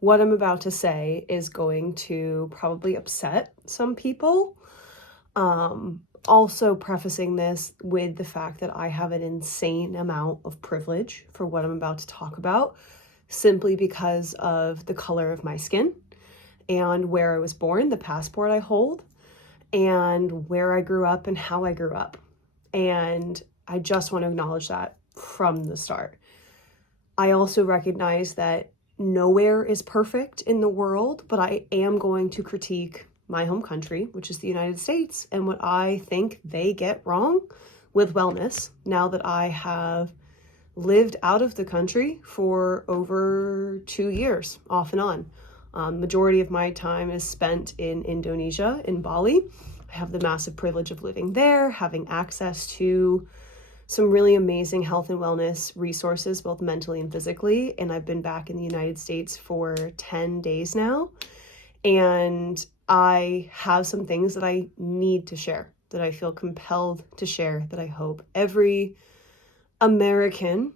what I'm about to say is going to probably upset some people. Also prefacing this with the fact that I have an insane amount of privilege for what I'm about to talk about, simply because of the color of my skin and where I was born, the passport I hold, and where I grew up and how I grew up. And I just want to acknowledge that from the start. I also recognize that nowhere is perfect in the world, but I am going to critique my home country, which is the United States, and what I think they get wrong with wellness now that I have lived out of the country for over 2 years, off and on. Majority of my time is spent in Indonesia, in Bali. I have the massive privilege of living there, having access to some really amazing health and wellness resources, both mentally and physically. And I've been back in the United States for 10 days now. And I have some things that I need to share, that I feel compelled to share, that I hope every American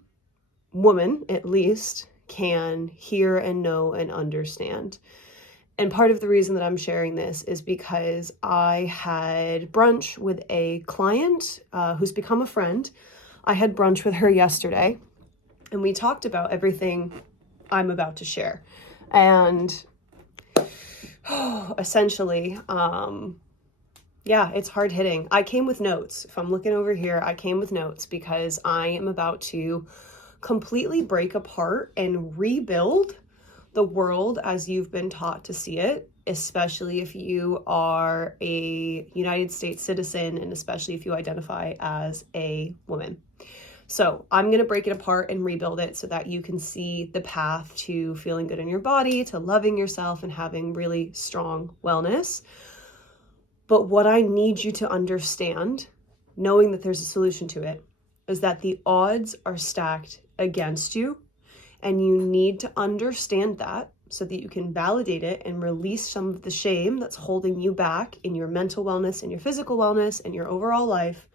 woman, at least, can hear and know and understand. And part of the reason that I'm sharing this is because I had brunch with a client who's become a friend. I had brunch with her yesterday, and we talked about everything I'm about to share. And essentially, it's hard hitting. I came with notes. If I'm looking over here, I came with notes because I am about to completely break apart and rebuild the world as you've been taught to see it, especially if you are a United States citizen and especially if you identify as a woman. So I'm going to break it apart and rebuild it so that you can see the path to feeling good in your body, to loving yourself and having really strong wellness. But what I need you to understand, knowing that there's a solution to it, is that the odds are stacked against you. And you need to understand that so that you can validate it and release some of the shame that's holding you back in your mental wellness and your physical wellness and your overall life.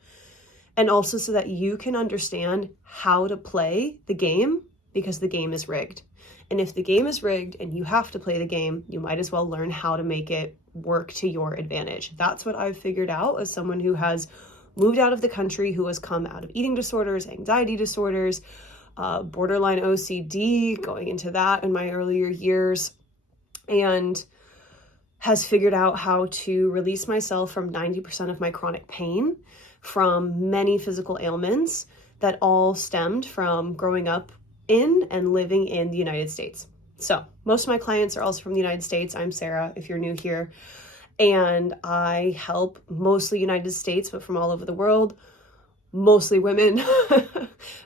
And also so that you can understand how to play the game, because the game is rigged. And if the game is rigged and you have to play the game, you might as well learn how to make it work to your advantage. That's what I've figured out as someone who has moved out of the country, who has come out of eating disorders, anxiety disorders, borderline OCD, going into that in my earlier years, and has figured out how to release myself from 90% of my chronic pain, from many physical ailments that all stemmed from growing up in and living in the United States. So most of my clients are also from the United States. I'm Sarah, if you're new here, and I help mostly United States, but from all over the world, mostly women,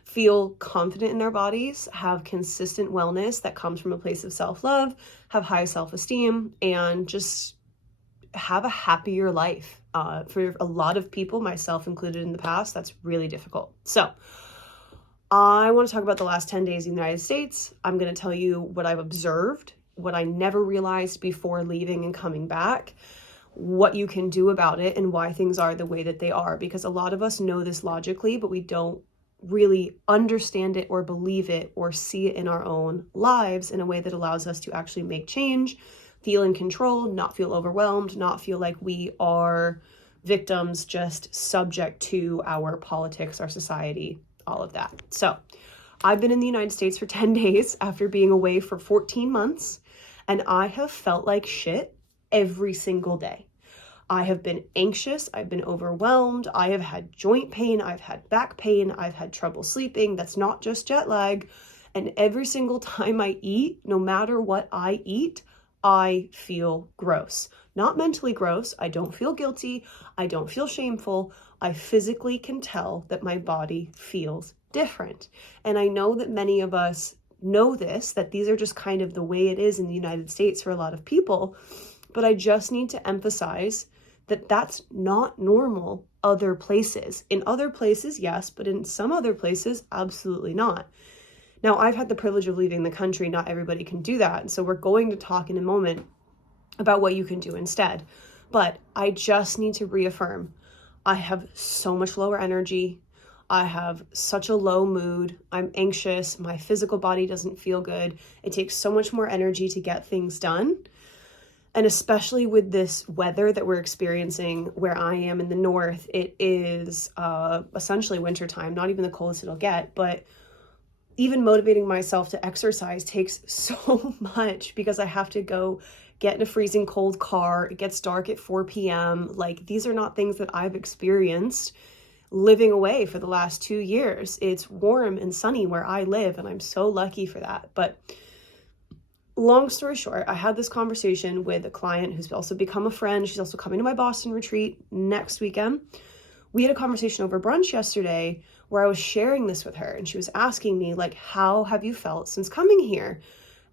feel confident in their bodies, have consistent wellness that comes from a place of self-love, have high self-esteem, and just have a happier life. For a lot of people, myself included in the past, that's really difficult. So I want to talk about the last 10 days in the United States. I'm going to tell you what I've observed, what I never realized before leaving and coming back, what you can do about it, and why things are the way that they are. Because a lot of us know this logically, but we don't really understand it or believe it or see it in our own lives in a way that allows us to actually make change, feel in control, not feel overwhelmed, not feel like we are victims, just subject to our politics, our society, all of that. So I've been in the United States for 10 days after being away for 14 months, and I have felt like shit every single day. I have been anxious, I've been overwhelmed, I have had joint pain, I've had back pain, I've had trouble sleeping. That's not just jet lag. And every single time I eat, no matter what I eat, I feel gross. Not mentally gross. I don't feel guilty. I don't feel shameful. I physically can tell that my body feels different. And I know that many of us know this, that these are just kind of the way it is in the United States for a lot of people. But I just need to emphasize that that's not normal other places. In other places, yes, but in some other places, absolutely not. Now, I've had the privilege of leaving the country. Not everybody can do that. And so we're going to talk in a moment about what you can do instead. But I just need to reaffirm, I have so much lower energy. I have such a low mood. I'm anxious. My physical body doesn't feel good. It takes so much more energy to get things done. And especially with this weather that we're experiencing where I am in the north, it is essentially wintertime, not even the coldest it'll get. But even motivating myself to exercise takes so much because I have to go get in a freezing cold car. It gets dark at 4 p.m. Like, these are not things that I've experienced living away for the last 2 years. It's warm and sunny where I live, and I'm so lucky for that. But long story short, I had this conversation with a client who's also become a friend. She's also coming to my Boston retreat next weekend. We had a conversation over brunch yesterday where I was sharing this with her, and she was asking me, like, how have you felt since coming here?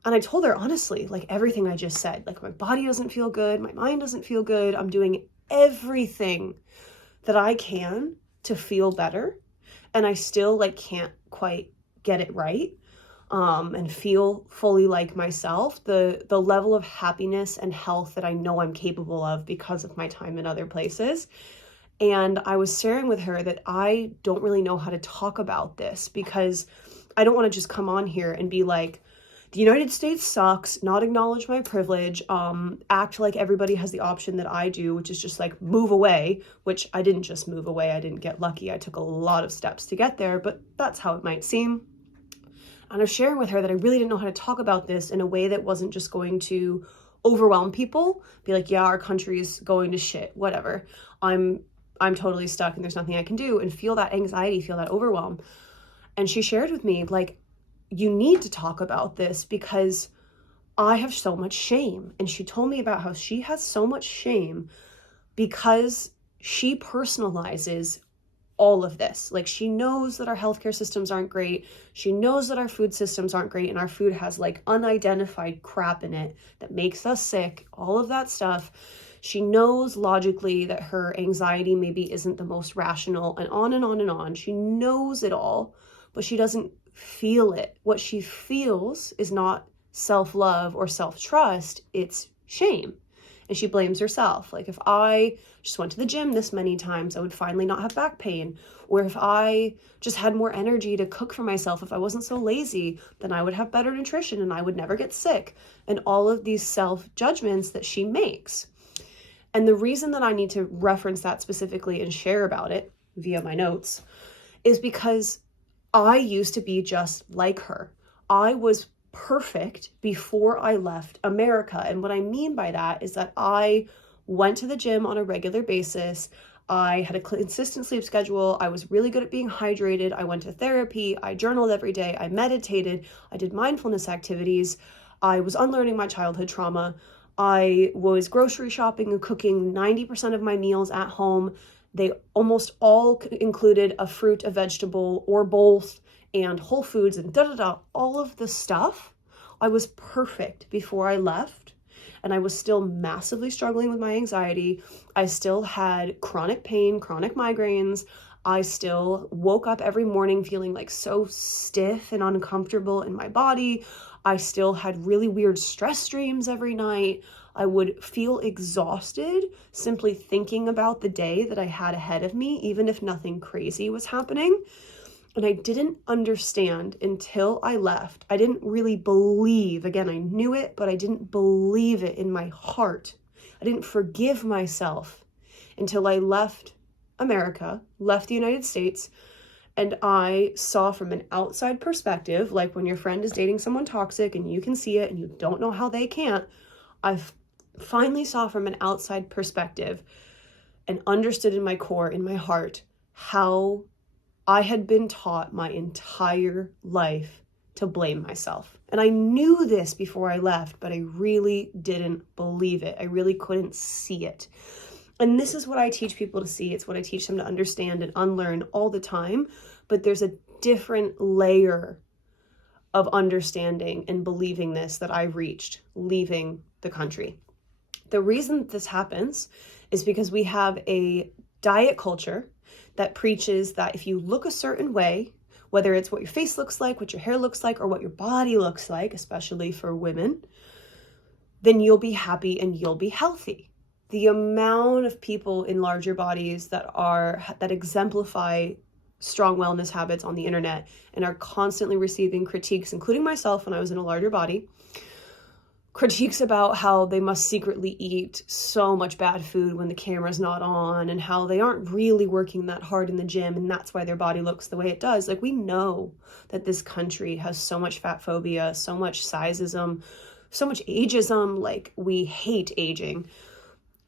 And I told her, honestly, like everything I just said, like my body doesn't feel good. My mind doesn't feel good. I'm doing everything that I can to feel better. And I still like can't quite get it right. And feel fully like myself, the level of happiness and health that I know I'm capable of because of my time in other places. And I was sharing with her that I don't really know how to talk about this because I don't want to just come on here and be like, the United States sucks, not acknowledge my privilege, act like everybody has the option that I do, which is just like move away, which I didn't just move away. I didn't get lucky. I took a lot of steps to get there, but that's how it might seem. And I was sharing with her that I really didn't know how to talk about this in a way that wasn't just going to overwhelm people, be like, yeah, our country is going to shit, whatever. I'm totally stuck and there's nothing I can do, and feel that anxiety, feel that overwhelm. And she shared with me, like, you need to talk about this because I have so much shame. And she told me about how she has so much shame because she personalizes all of this. Like, she knows that our healthcare systems aren't great. She knows that our food systems aren't great, and our food has like unidentified crap in it that makes us sick, all of that stuff. She knows logically that her anxiety maybe isn't the most rational, and on and on and on. She knows it all, but she doesn't feel it. What she feels is not self-love or self-trust, it's shame. And she blames herself. Like, if I just went to the gym this many times, I would finally not have back pain. Or if I just had more energy to cook for myself, if I wasn't so lazy, then I would have better nutrition and I would never get sick. And all of these self-judgments that she makes. And the reason that I need to reference that specifically and share about it via my notes is because I used to be just like her. I was perfect before I left America. And what I mean by that is that I went to the gym on a regular basis. I had a consistent sleep schedule. I was really good at being hydrated. I went to therapy. I journaled every day. I meditated. I did mindfulness activities. I was unlearning my childhood trauma. I was grocery shopping and cooking 90% of my meals at home. They almost all included a fruit, a vegetable, or both, and whole foods and all of the stuff. I was perfect before I left, and I was still massively struggling with my anxiety. I still had chronic pain, chronic migraines. I still woke up every morning feeling like so stiff and uncomfortable in my body. I still had really weird stress dreams every night. I would feel exhausted simply thinking about the day that I had ahead of me, even if nothing crazy was happening. And I didn't understand until I left. I didn't really believe, again, I knew it, but I didn't believe it in my heart. I didn't forgive myself until I left America, left the United States, and I saw from an outside perspective, like when your friend is dating someone toxic and you can see it and you don't know how they can't, I finally saw from an outside perspective and understood in my core, in my heart, how I had been taught my entire life to blame myself. And I knew this before I left, but I really didn't believe it. I really couldn't see it. And this is what I teach people to see. It's what I teach them to understand and unlearn all the time. But there's a different layer of understanding and believing this that I reached leaving the country. The reason that this happens is because we have a diet culture that preaches that if you look a certain way, whether it's what your face looks like, what your hair looks like, or what your body looks like, especially for women, then you'll be happy and you'll be healthy. The amount of people in larger bodies that exemplify strong wellness habits on the internet and are constantly receiving critiques, including myself when I was in a larger body, critiques about how they must secretly eat so much bad food when the camera's not on, and how they aren't really working that hard in the gym and that's why their body looks the way it does. Like, we know that this country has so much fat phobia, so much sizeism, so much ageism, like we hate aging.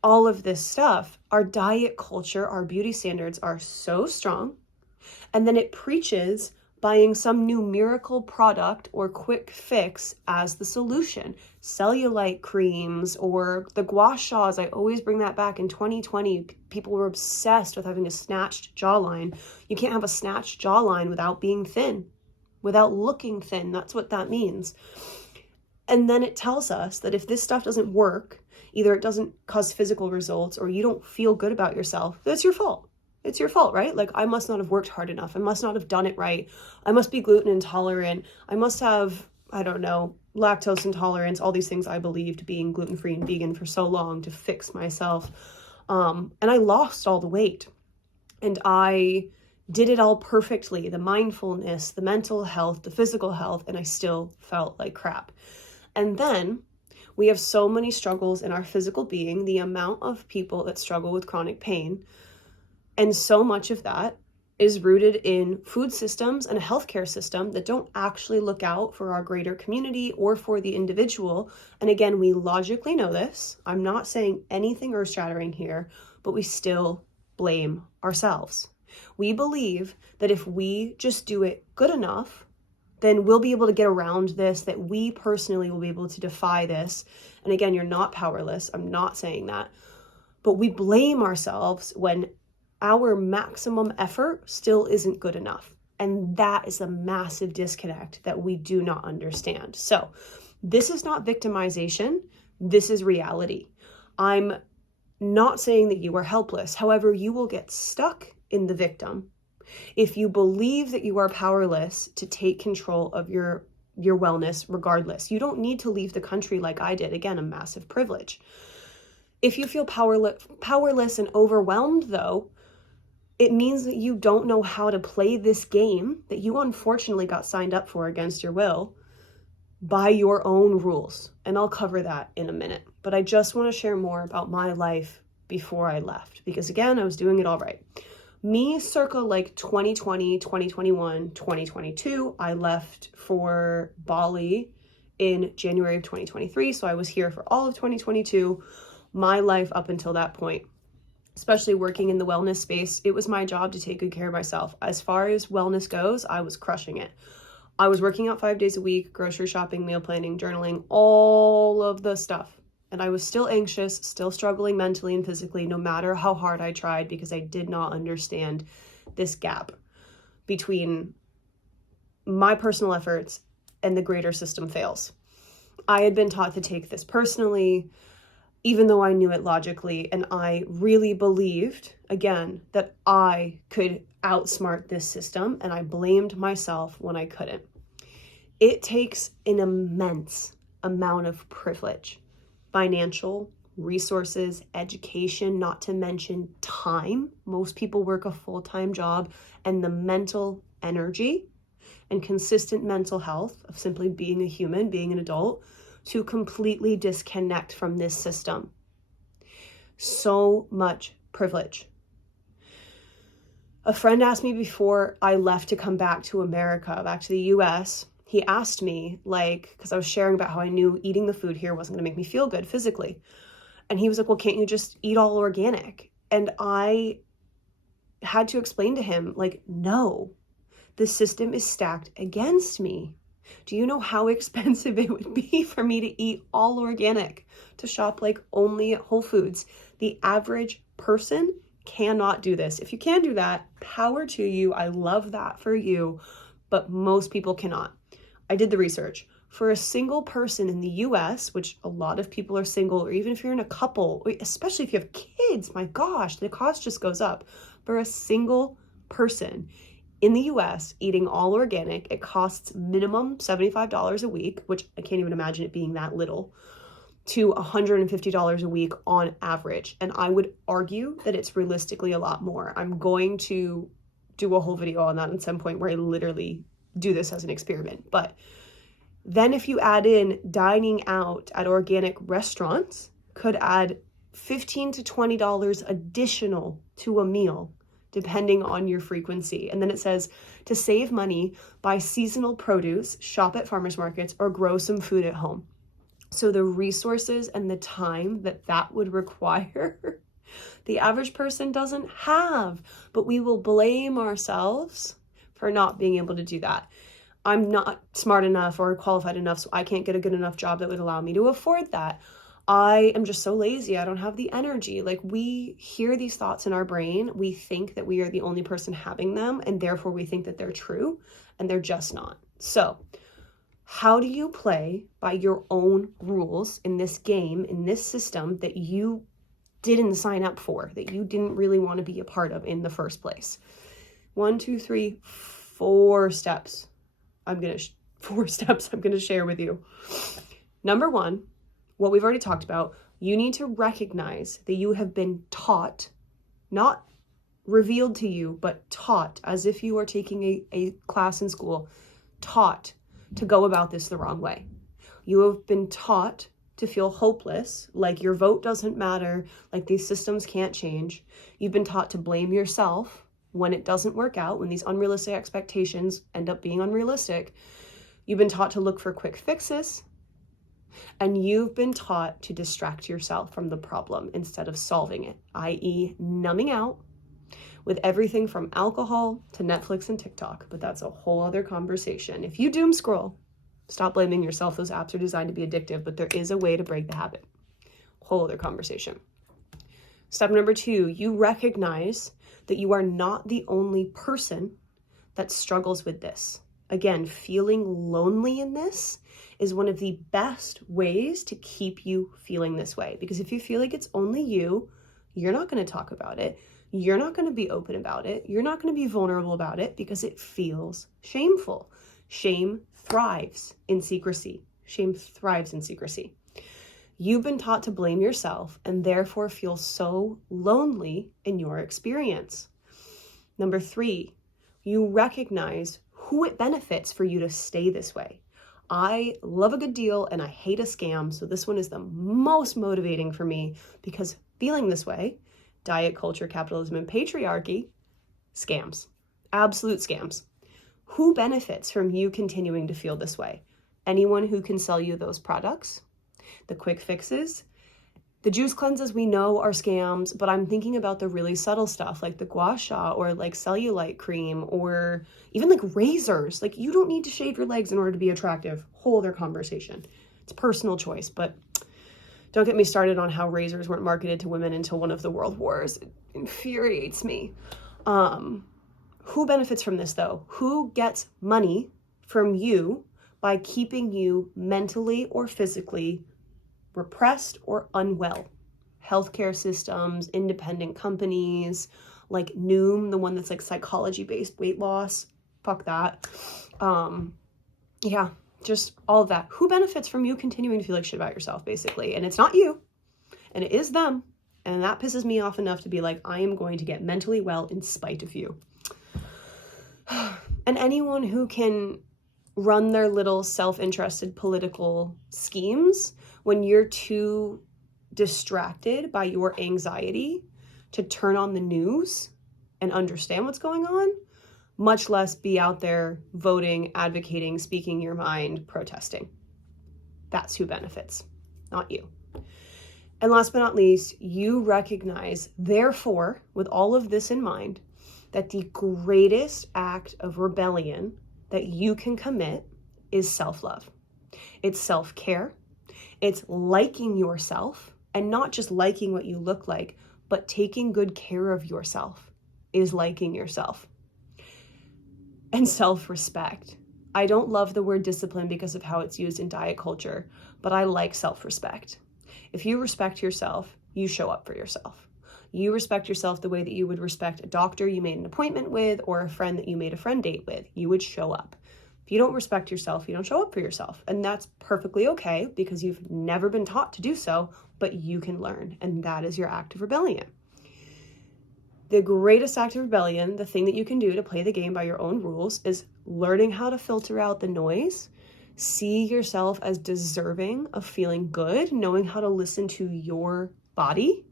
All of this stuff, our diet culture, our beauty standards are so strong. And then it preaches buying some new miracle product or quick fix as the solution. Cellulite creams or the gua shas. I always bring that back. In 2020, people were obsessed with having a snatched jawline. You can't have a snatched jawline without being thin, without looking thin. That's what that means. And then it tells us that if this stuff doesn't work, either it doesn't cause physical results or you don't feel good about yourself, that's your fault. It's your fault, right? Like, I must not have worked hard enough. I must not have done it right. I must be gluten intolerant. I must have, I don't know, lactose intolerance, all these things I believed being gluten-free and vegan for so long to fix myself. And I lost all the weight. And I did it all perfectly, the mindfulness, the mental health, the physical health, and I still felt like crap. And then we have so many struggles in our physical being, the amount of people that struggle with chronic pain. And so much of that is rooted in food systems and a healthcare system that don't actually look out for our greater community or for the individual. And again, we logically know this. I'm not saying anything earth-shattering here, but we still blame ourselves. We believe that if we just do it good enough, then we'll be able to get around this, that we personally will be able to defy this. And again, you're not powerless. I'm not saying that. But we blame ourselves when our maximum effort still isn't good enough. And that is a massive disconnect that we do not understand. So this is not victimization. This is reality. I'm not saying that you are helpless. However, you will get stuck in the victim if you believe that you are powerless to take control of your wellness regardless. You don't need to leave the country like I did. Again, a massive privilege. If you feel powerless and overwhelmed, though, it means that you don't know how to play this game that you unfortunately got signed up for against your will by your own rules. And I'll cover that in a minute. But I just want to share more about my life before I left, because again, I was doing it all right. Me, circa like 2020, 2021, 2022, I left for Bali in January of 2023. So I was here for all of 2022. My life up until that point, especially working in the wellness space, it was my job to take good care of myself. As far as wellness goes, I was crushing it. I was working out 5 days a week, grocery shopping, meal planning, journaling, all of the stuff. And I was still anxious, still struggling mentally and physically, no matter how hard I tried, because I did not understand this gap between my personal efforts and the greater system fails. I had been taught to take this personally, even though I knew it logically, and I really believed, again, that I could outsmart this system, and I blamed myself when I couldn't. It takes an immense amount of privilege, financial, resources, education, not to mention time. Most people work a full-time job, and the mental energy and consistent mental health of simply being a human, being an adult, to completely disconnect from this system. So much privilege. A friend asked me before I left to come back to America, back to the US, he asked me, like, because I was sharing about how I knew eating the food here wasn't going to make me feel good physically. And he was like, well, can't you just eat all organic? And I had to explain to him, like, no, the system is stacked against me. Do you know how expensive it would be for me to eat all organic, to shop like only at Whole Foods? The average person cannot do this. If you can do that, power to you. I love that for you, but most people cannot. I did the research. For a single person in the US, which a lot of people are single, or even if you're in a couple, especially if you have kids, my gosh, the cost just goes up. For a single person in the US eating all organic, it costs minimum $75 a week, which I can't even imagine it being that little, to $150 a week on average. And I would argue that it's realistically a lot more. I'm going to do a whole video on that at some point where I literally do this as an experiment. But then if you add in dining out at organic restaurants, could add $15 to $20 additional to a meal, depending on your frequency. And then it says to save money, buy seasonal produce, shop at farmers markets, or grow some food at home. So the resources and the time that would require, the average person doesn't have, but we will blame ourselves for not being able to do that. I'm not smart enough or qualified enough, so I can't get a good enough job that would allow me to afford that. I am just so lazy. I don't have the energy. Like, we hear these thoughts in our brain. We think that we are the only person having them, and therefore we think that they're true, and they're just not. So how do you play by your own rules in this game, in this system that you didn't sign up for, that you didn't really want to be a part of in the first place? 1, 2, 3, 4 steps. Four steps I'm going to share with you. Number 1, what we've already talked about, you need to recognize that you have been taught, not revealed to you, but taught, as if you are taking a class in school, taught to go about this the wrong way. You have been taught to feel hopeless, like your vote doesn't matter, like these systems can't change. You've been taught to blame yourself when it doesn't work out, when these unrealistic expectations end up being unrealistic. You've been taught to look for quick fixes. And you've been taught to distract yourself from the problem instead of solving it, i.e. numbing out with everything from alcohol to Netflix and TikTok. But that's a whole other conversation. If you doom scroll, stop blaming yourself. Those apps are designed to be addictive, but there is a way to break the habit. Whole other conversation. Step number 2, you recognize that you are not the only person that struggles with this. Again, feeling lonely in this is one of the best ways to keep you feeling this way. Because if you feel like it's only you, you're not going to talk about it. You're not going to be open about it. You're not going to be vulnerable about it because it feels shameful. Shame thrives in secrecy. Shame thrives in secrecy. You've been taught to blame yourself and therefore feel so lonely in your experience. Number 3, you recognize who it benefits for you to stay this way. I love a good deal and I hate a scam. So this one is the most motivating for me because feeling this way, diet culture, capitalism, and patriarchy, scams, absolute scams. Who benefits from you continuing to feel this way? Anyone who can sell you those products, the quick fixes. The juice cleanses we know are scams, but I'm thinking about the really subtle stuff like the gua sha or like cellulite cream or even like razors. Like, you don't need to shave your legs in order to be attractive. Whole other conversation. It's personal choice, but don't get me started on how razors weren't marketed to women until one of the world wars. It infuriates me. Who benefits from this though? Who gets money from you by keeping you mentally or physically repressed or unwell? Healthcare systems, independent companies, like Noom, the one that's like psychology-based weight loss. Fuck that. Yeah, just all of that. Who benefits from you continuing to feel like shit about yourself, basically? And it's not you, and it is them. And that pisses me off enough to be like, I am going to get mentally well in spite of you. And anyone who can run their little self-interested political schemes when you're too distracted by your anxiety to turn on the news and understand what's going on, much less be out there voting, advocating, speaking your mind, protesting. That's who benefits, not you. And last but not least, you recognize, therefore, with all of this in mind, that the greatest act of rebellion that you can commit is self-love. It's self-care. It's liking yourself, and not just liking what you look like, but taking good care of yourself is liking yourself. And self-respect. I don't love the word discipline because of how it's used in diet culture, but I like self-respect. If you respect yourself, you show up for yourself. You respect yourself the way that you would respect a doctor you made an appointment with or a friend that you made a friend date with. You would show up. If you don't respect yourself, you don't show up for yourself. And that's perfectly okay because you've never been taught to do so, but you can learn. And that is your act of rebellion. The greatest act of rebellion, the thing that you can do to play the game by your own rules, is learning how to filter out the noise, see yourself as deserving of feeling good, knowing how to listen to your body,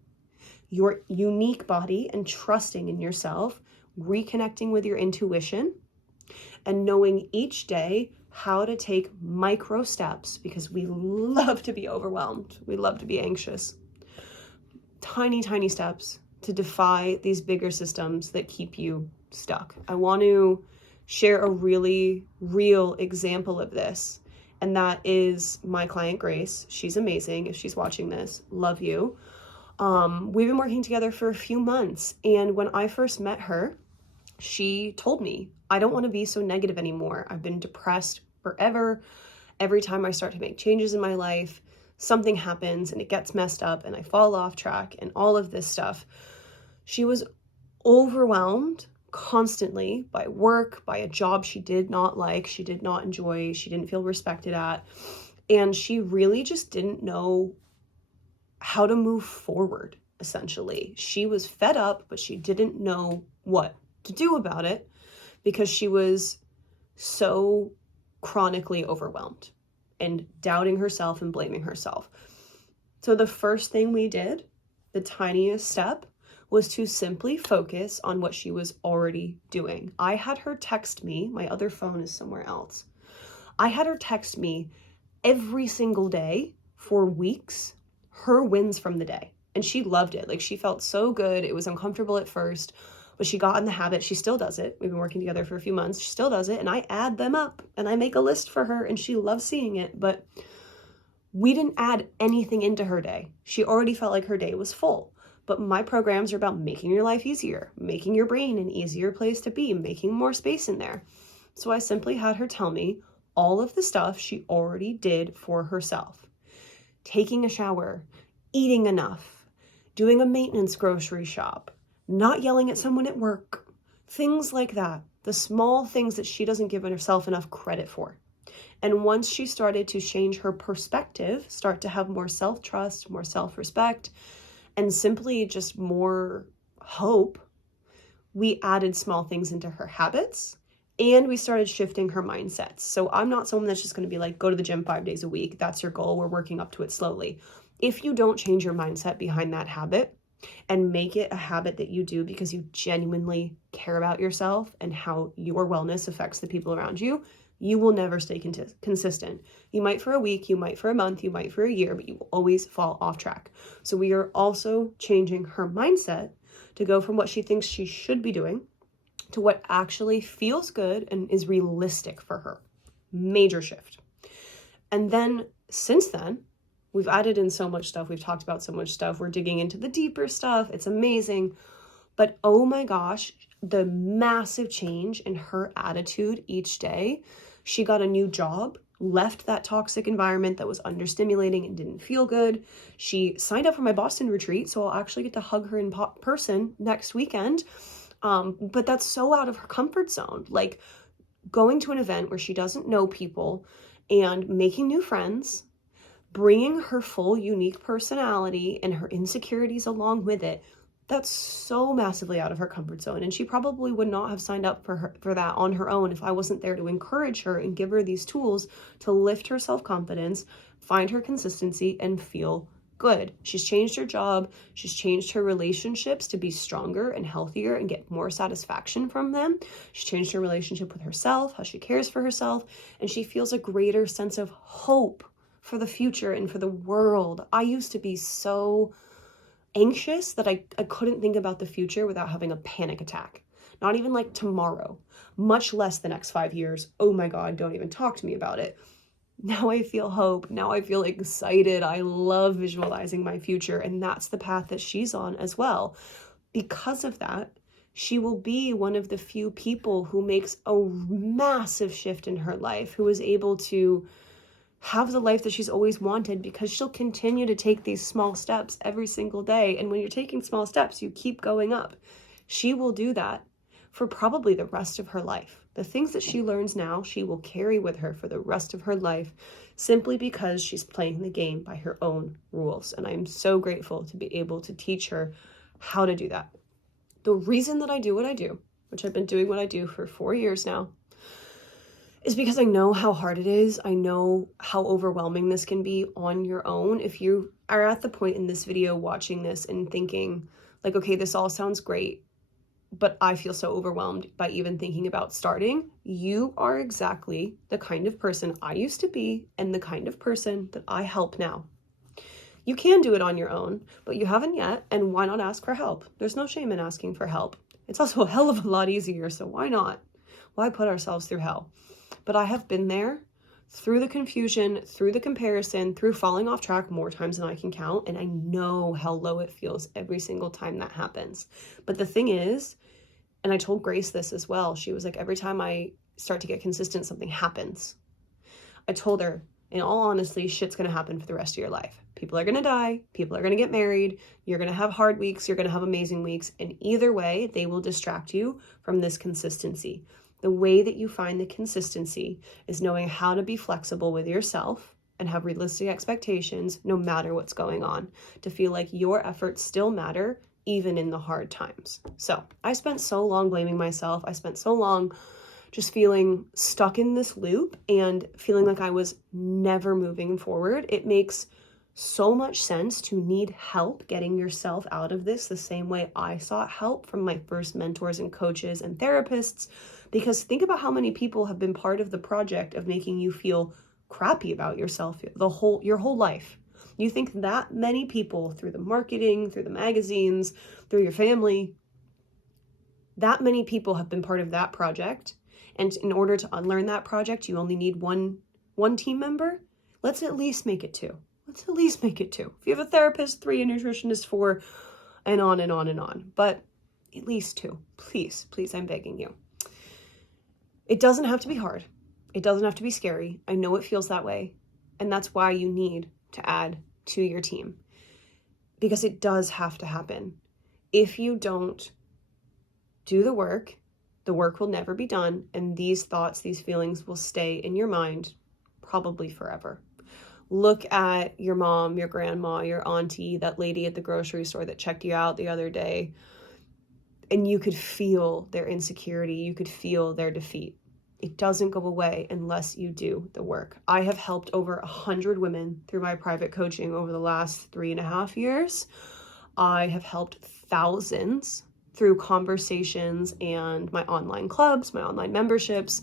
your unique body, and trusting in yourself, reconnecting with your intuition, and knowing each day how to take micro steps, because we love to be overwhelmed. We love to be anxious. Tiny, tiny steps to defy these bigger systems that keep you stuck. I want to share a really real example of this, and that is my client Grace. She's amazing. If she's watching this, love you. We've been working together for a few months, and when I first met her, she told me, I don't want to be so negative anymore. I've been depressed forever. Every time I start to make changes in my life, something happens and it gets messed up and I fall off track and all of this stuff. She was overwhelmed constantly by work, by a job she did not like, she did not enjoy, she didn't feel respected at, and she really just didn't know how to move forward, essentially. She was fed up, but she didn't know what to do about it because she was so chronically overwhelmed and doubting herself and blaming herself. So the first thing we did, the tiniest step, was to simply focus on what she was already doing. I had her text me, my other phone is somewhere else. I had her text me every single day for weeks, her wins from the day. And she loved it. Like, she felt so good. It was uncomfortable at first, but she got in the habit. She still does it. We've been working together for a few months. She still does it. And I add them up and I make a list for her and she loves seeing it. But we didn't add anything into her day. She already felt like her day was full. But my programs are about making your life easier, making your brain an easier place to be, making more space in there. So I simply had her tell me all of the stuff she already did for herself. Taking a shower, eating enough, doing a maintenance grocery shop, not yelling at someone at work, things like that. The small things that she doesn't give herself enough credit for. And once she started to change her perspective, start to have more self-trust, more self-respect, and simply just more hope, we added small things into her habits and we started shifting her mindsets. So I'm not someone that's just going to be like, go to the gym 5 days a week. That's your goal. We're working up to it slowly. If you don't change your mindset behind that habit and make it a habit that you do because you genuinely care about yourself and how your wellness affects the people around you, you will never stay consistent. You might for a week, you might for a month, you might for a year, but you will always fall off track. So we are also changing her mindset to go from what she thinks she should be doing to what actually feels good and is realistic for her. Major shift. And then since then, we've added in so much stuff. We've talked about so much stuff. We're digging into the deeper stuff. It's amazing. But oh my gosh, the massive change in her attitude each day. She got a new job, left that toxic environment that was understimulating and didn't feel good. She signed up for my Boston retreat, so I'll actually get to hug her in person next weekend. But that's so out of her comfort zone. Like, going to an event where she doesn't know people and making new friends, bringing her full unique personality and her insecurities along with it, that's so massively out of her comfort zone. And she probably would not have signed up for that on her own if I wasn't there to encourage her and give her these tools to lift her self-confidence, find her consistency, and feel good. She's changed her job. She's changed her relationships to be stronger and healthier and get more satisfaction from them. She's changed her relationship with herself, how she cares for herself, and she feels a greater sense of hope for the future and for the world. I used to be so anxious that I couldn't think about the future without having a panic attack. Not even like tomorrow, much less the next 5 years. Oh my God, don't even talk to me about it. Now I feel hope. Now I feel excited. I love visualizing my future. And that's the path that she's on as well. Because of that, she will be one of the few people who makes a massive shift in her life, who is able to have the life that she's always wanted, because she'll continue to take these small steps every single day. And when you're taking small steps, you keep going up. She will do that for probably the rest of her life. The things that she learns now, she will carry with her for the rest of her life, simply because she's playing the game by her own rules. And I'm so grateful to be able to teach her how to do that. The reason that I do what I do, which I've been doing what I do for 4 years now, is because I know how hard it is. I know how overwhelming this can be on your own. If you are at the point in this video watching this and thinking like, okay, this all sounds great, but I feel so overwhelmed by even thinking about starting, you are exactly the kind of person I used to be and the kind of person that I help now. You can do it on your own, but you haven't yet, and why not ask for help? There's no shame in asking for help. It's also a hell of a lot easier, so why not? Why put ourselves through hell? But I have been there through the confusion, through the comparison, through falling off track more times than I can count, and I know how low it feels every single time that happens. But the thing is, and I told Grace this as well, she was like, every time I start to get consistent, something happens. I told her, in all honesty, shit's going to happen for the rest of your life. People are going to die. People are going to get married. You're going to have hard weeks. You're going to have amazing weeks. And either way, they will distract you from this consistency. The way that you find the consistency is knowing how to be flexible with yourself and have realistic expectations no matter what's going on, to feel like your efforts still matter even in the hard times. So I spent so long blaming myself. I spent so long just feeling stuck in this loop and feeling like I was never moving forward. It makes so much sense to need help getting yourself out of this the same way I sought help from my first mentors and coaches and therapists. Because think about how many people have been part of the project of making you feel crappy about yourself your whole life. You think that many people, through the marketing, through the magazines, through your family, that many people have been part of that project. And in order to unlearn that project, you only need one team member. Let's at least make it 2. Let's at least make it 2. If you have a therapist, 3, a nutritionist, 4, and on and on and on. But at least 2. Please, please, I'm begging you. It doesn't have to be hard. It doesn't have to be scary. I know it feels that way. And that's why you need to add to your team. Because it does have to happen. If you don't do the work will never be done. And these thoughts, these feelings will stay in your mind probably forever. Look at your mom, your grandma, your auntie, that lady at the grocery store that checked you out the other day. And you could feel their insecurity. You could feel their defeat. It doesn't go away unless you do the work. I have helped over 100 women through my private coaching over the last 3.5 years. I have helped thousands through conversations and my online clubs, my online memberships,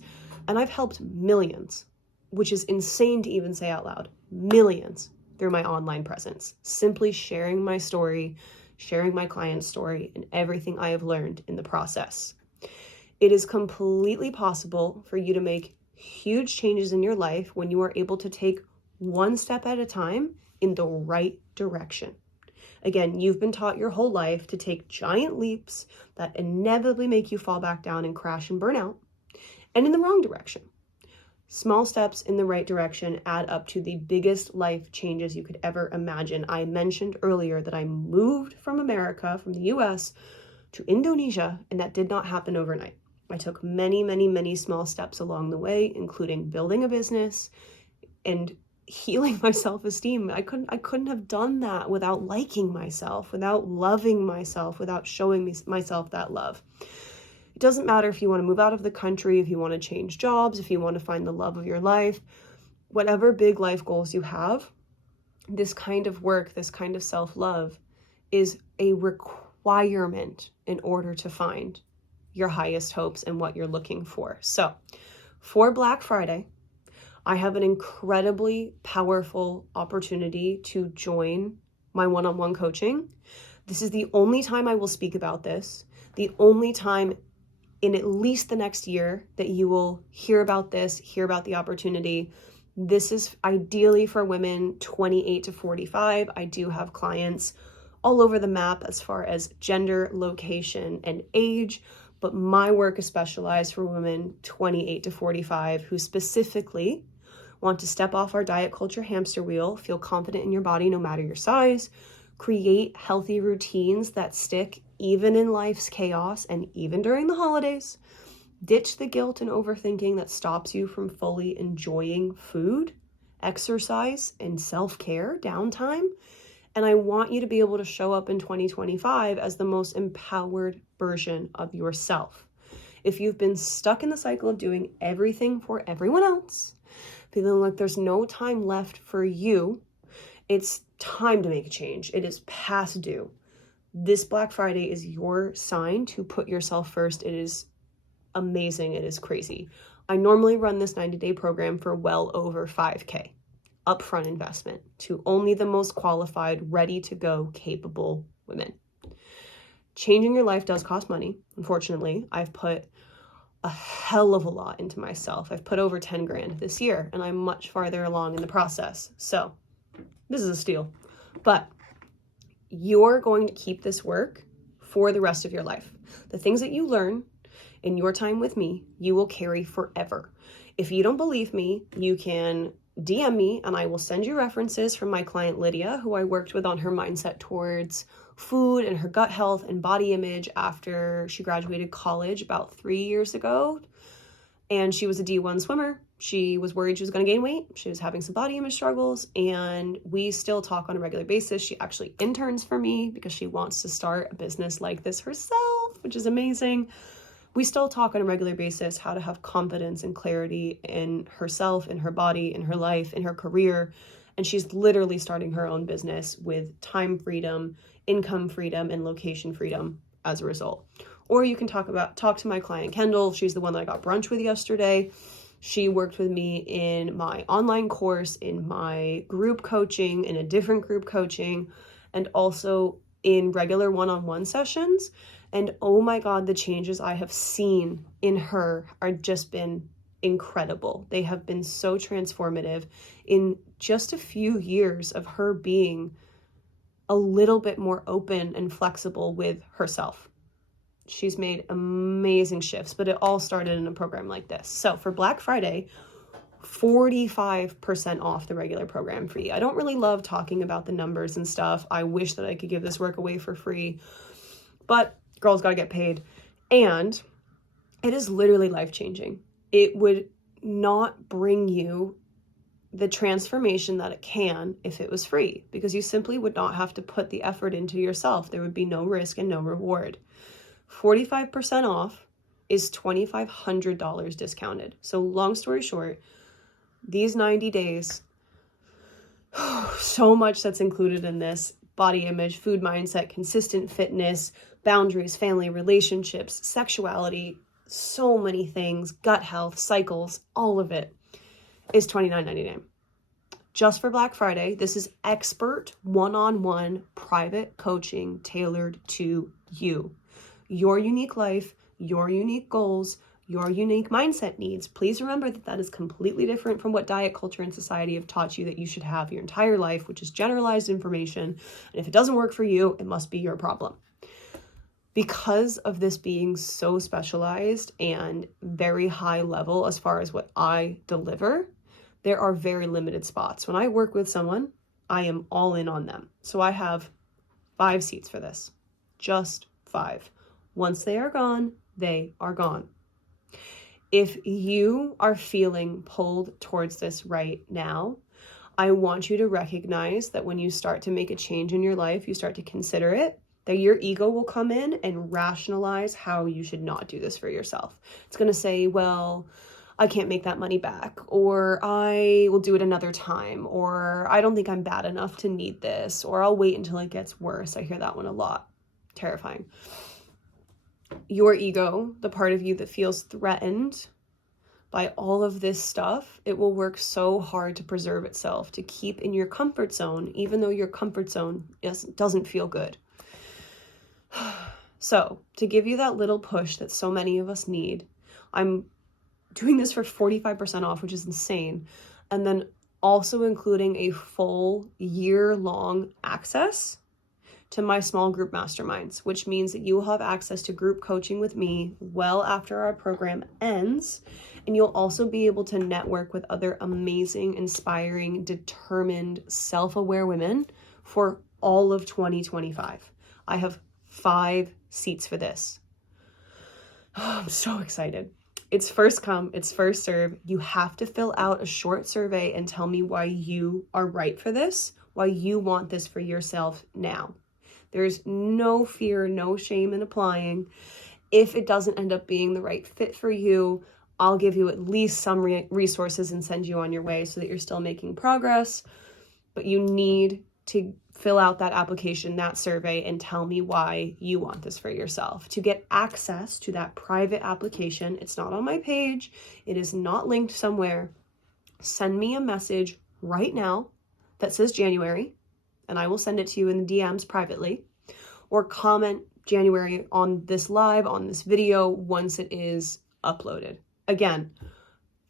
and I've helped millions, which is insane to even say out loud, millions through my online presence, simply sharing my story, sharing my client's story, and everything I have learned in the process. It is completely possible for you to make huge changes in your life when you are able to take one step at a time in the right direction. Again, you've been taught your whole life to take giant leaps that inevitably make you fall back down and crash and burn out, and in the wrong direction. Small steps in the right direction add up to the biggest life changes you could ever imagine. I mentioned earlier that I moved from America, from the US, to Indonesia, and that did not happen overnight. I took many, many, many small steps along the way, including building a business and healing my self-esteem. I couldn't have done that without liking myself, without loving myself, without showing myself that love. It doesn't matter if you want to move out of the country, if you want to change jobs, if you want to find the love of your life, whatever big life goals you have, this kind of work, this kind of self-love is a requirement in order to find your highest hopes and what you're looking for. So for Black Friday, I have an incredibly powerful opportunity to join my one-on-one coaching. This is the only time I will speak about this, the only time in at least the next year that you will hear about this, hear about the opportunity. This is ideally for women 28 to 45. I do have clients all over the map as far as gender, location, and age, but my work is specialized for women 28 to 45 who specifically want to step off our diet culture hamster wheel, feel confident in your body no matter your size, create healthy routines that stick even in life's chaos and even during the holidays, ditch the guilt and overthinking that stops you from fully enjoying food, exercise, and self-care, downtime, And I want you to be able to show up in 2025 as the most empowered version of yourself. If you've been stuck in the cycle of doing everything for everyone else, feeling like there's no time left for you, it's time to make a change. It is past due. This Black Friday is your sign to put yourself first. It is amazing. It is crazy. I normally run this 90-day program for well over $5,000 upfront investment to only the most qualified, ready to go, capable women. Changing your life does cost money. Unfortunately, I've put a hell of a lot into myself. I've put over 10 grand this year, and I'm much farther along in the process. So this is a steal, but you're going to keep this work for the rest of your life. The things that you learn in your time with me, you will carry forever. If you don't believe me, you can DM me and I will send you references from my client Lydia, who I worked with on her mindset towards food and her gut health and body image after she graduated college about 3 years ago. And she was a D1 swimmer. She was worried she was going to gain weight. She was having some body image struggles, and we still talk on a regular basis. She actually interns for me because she wants to start a business like this herself, which is amazing. We still talk on a regular basis how to have confidence and clarity in herself, in her body, in her life, in her career. And she's literally starting her own business with time freedom, income freedom, and location freedom as a result. Or you can talk to my client Kendall. She's the one that I got brunch with yesterday. She worked with me in my online course, in my group coaching, in a different group coaching, and also in regular one-on-one sessions. And oh my God, the changes I have seen in her are just been incredible. They have been so transformative in just a few years of her being a little bit more open and flexible with herself. She's made amazing shifts, but it all started in a program like this. So for Black Friday, 45% off the regular program fee. I don't really love talking about the numbers and stuff. I wish that I could give this work away for free, but girls got to get paid. And it is literally life-changing. It would not bring you the transformation that it can if it was free, because you simply would not have to put the effort into yourself. There would be no risk and no reward. 45% off is $2,500 discounted. So long story short, these 90 days, so much that's included in this: body image, food mindset, consistent fitness, boundaries, family, relationships, sexuality, so many things, gut health, cycles, all of it is $29.99. Just for Black Friday. This is expert one-on-one private coaching tailored to you. Your unique life, your unique goals, your unique mindset needs. Please remember that that is completely different from what diet culture and society have taught you that you should have your entire life, which is generalized information. And if it doesn't work for you, it must be your problem. Because of this being so specialized and very high level as far as what I deliver, there are very limited spots. When I work with someone, I am all in on them. So I have 5 seats for this, just 5. Once they are gone, they are gone. If you are feeling pulled towards this right now, I want you to recognize that when you start to make a change in your life, you start to consider it, that your ego will come in and rationalize how you should not do this for yourself. It's going to say, well, I can't make that money back, or I will do it another time, or I don't think I'm bad enough to need this, or I'll wait until it gets worse. I hear that one a lot. Terrifying. Your ego, the part of you that feels threatened by all of this stuff, it will work so hard to preserve itself, to keep in your comfort zone, even though your comfort zone doesn't feel good. So to give you that little push that so many of us need, I'm doing this for 45% off, which is insane. And then also including a full year-long access to my small group masterminds, which means that you will have access to group coaching with me well after our program ends. And you'll also be able to network with other amazing, inspiring, determined, self-aware women for all of 2025. I have 5 seats for this. Oh, I'm so excited. It's first come, it's first serve. You have to fill out a short survey and tell me why you are right for this why you want this for yourself now. There's no fear, no shame in applying. If it doesn't end up being the right fit for you, I'll give you at least some resources and send you on your way so that you're still making progress. But you need to fill out that application, that survey, and tell me why you want this for yourself. To get access to that private application, it's not on my page, it is not linked somewhere. Send me a message right now that says January, and I will send it to you in the DMs privately, or comment January on this live, on this video, once it is uploaded. Again,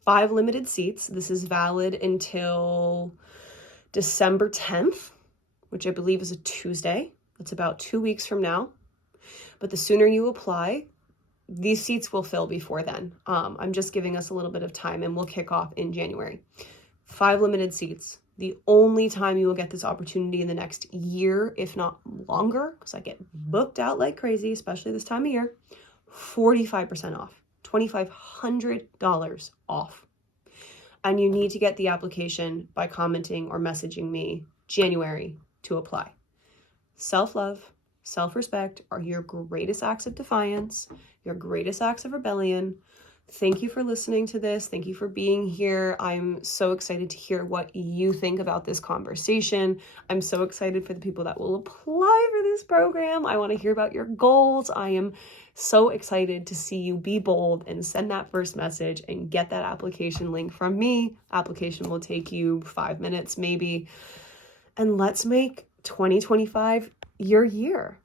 5 limited seats. This is valid until December 10th, which I believe is a Tuesday. That's about 2 weeks from now. But the sooner you apply, these seats will fill before then. I'm just giving us a little bit of time, and we'll kick off in January. 5 limited seats. The only time you will get this opportunity in the next year, if not longer, because I get booked out like crazy, especially this time of year, 45% off, $2,500 off. And you need to get the application by commenting or messaging me January to apply. Self-love, self-respect are your greatest acts of defiance, your greatest acts of rebellion. Thank you for listening to this. Thank you for being here. I'm so excited to hear what you think about this conversation. I'm so excited for the people that will apply for this program. I want to hear about your goals. I am so excited to see you be bold and send that first message and get that application link from me. Application will take you 5 minutes maybe. And let's make 2025 your year.